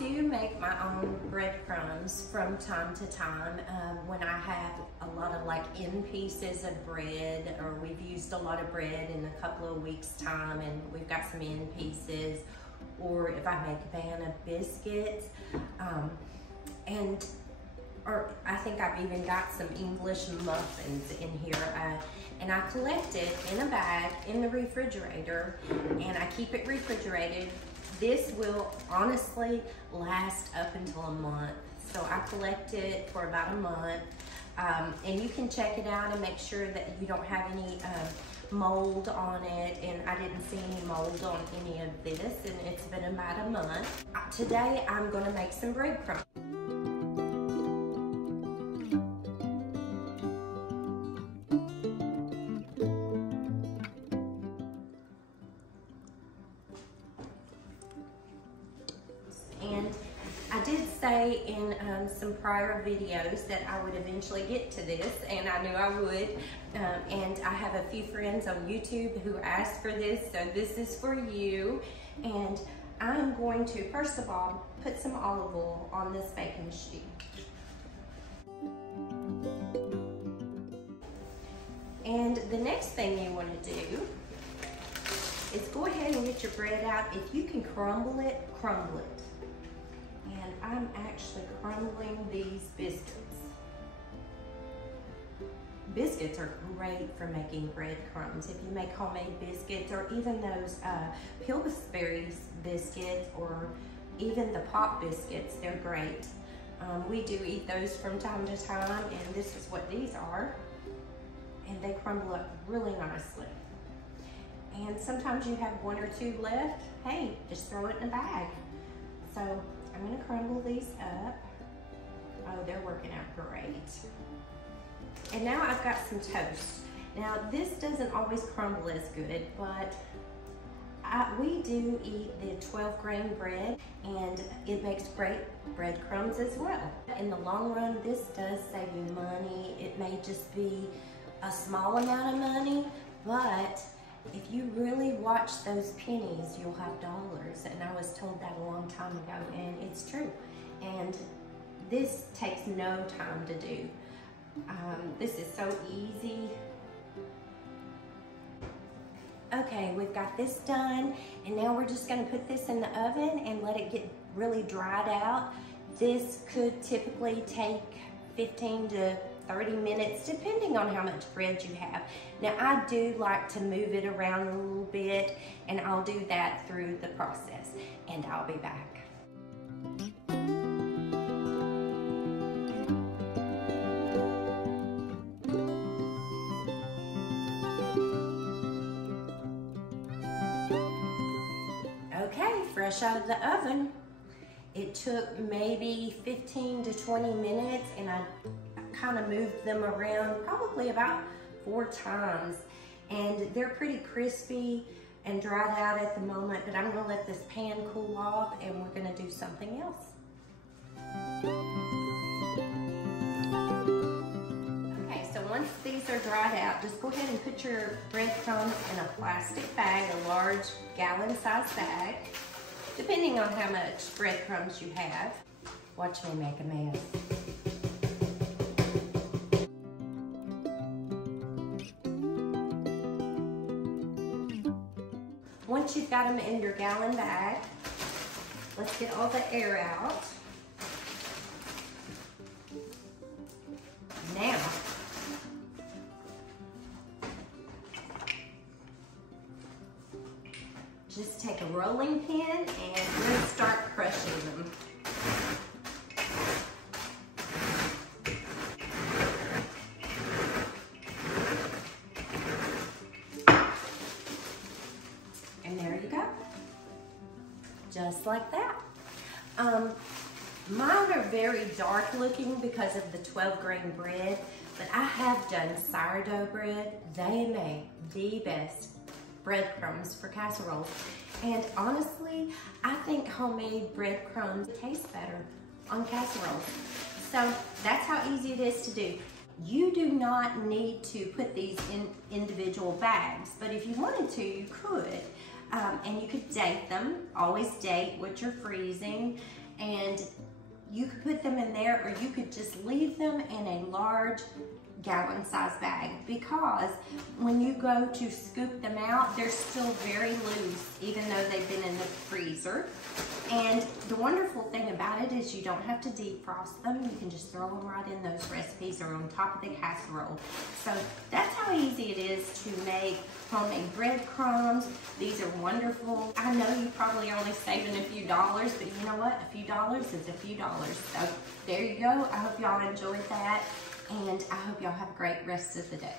do make my own breadcrumbs from time to time when I have a lot of like end pieces of bread, or we've used a lot of bread in a couple of weeks time and we've got some end pieces, or if I make a pan of biscuits, or I think I've even got some English muffins in here. And I collect it in a bag in the refrigerator, and I keep it refrigerated. This will honestly last up until a month. So I collect it for about a month. And you can check it out and make sure that you don't have any mold on it. And I didn't see any mold on any of this, and it's been about a month. Today I'm gonna make some breadcrumbs. And I did say in some prior videos that I would eventually get to this, and I knew I would. And I have a few friends on YouTube who asked for this, so this is for you. And I'm going to, first of all, put some olive oil on this baking sheet. And the next thing you want to do is go ahead and get your bread out. If you can crumble it, crumble it. And I'm actually crumbling these biscuits. Biscuits are great for making breadcrumbs. If you make homemade biscuits, or even those Pillsbury biscuits, or even the pop biscuits, they're great. We do eat those from time to time, and this is what these are. And they crumble up really nicely. And sometimes you have one or two left. Hey, just throw it in a bag. So I'm gonna crumble these up. Oh, they're working out great. And now I've got some toast. Now this doesn't always crumble as good, but we do eat the 12-grain bread, and it makes great breadcrumbs as well. In the long run, this does save you money. It may just be a small amount of money, but if you really watch those pennies, you'll have dollars. And I was told that a long time ago, and it's true. And this takes no time to do. This is so easy. Okay, we've got this done, and now we're just gonna put this in the oven and let it get really dried out. This could typically take 15 to 30 minutes, depending on how much bread you have. Now, I do like to move it around a little bit, and I'll do that through the process, and I'll be back. Okay, fresh out of the oven. It took maybe 15 to 20 minutes, and I kind of moved them around probably about 4 times. And they're pretty crispy and dried out at the moment, but I'm gonna let this pan cool off, and we're gonna do something else. Okay, so once these are dried out, just go ahead and put your breadcrumbs in a plastic bag, a large gallon-sized bag, depending on how much breadcrumbs you have. Watch me make a mess. Once you've got them in your gallon bag, let's get all the air out. Now, just take a rolling pin and we're going to start crushing them. And there you go. Just like that. Mine are very dark looking because of the 12-grain bread, but I have done sourdough bread. They make the best breadcrumbs for casseroles. And honestly, I think homemade breadcrumbs taste better on casseroles. So that's how easy it is to do. You do not need to put these in individual bags, but if you wanted to, you could. And you could date them. Always date what you're freezing. And you could put them in there, or you could just leave them in a large gallon size bag, because when you go to scoop them out, they're still very loose, even though they've been in the freezer. And the wonderful thing about it is you don't have to defrost them. You can just throw them right in those recipes or on top of the casserole. So that's how easy it is to make homemade breadcrumbs. These are wonderful. I know you're probably only saving a few dollars, but you know what? A few dollars is a few dollars. So there you go. I hope y'all enjoyed that, and I hope y'all have a great rest of the day.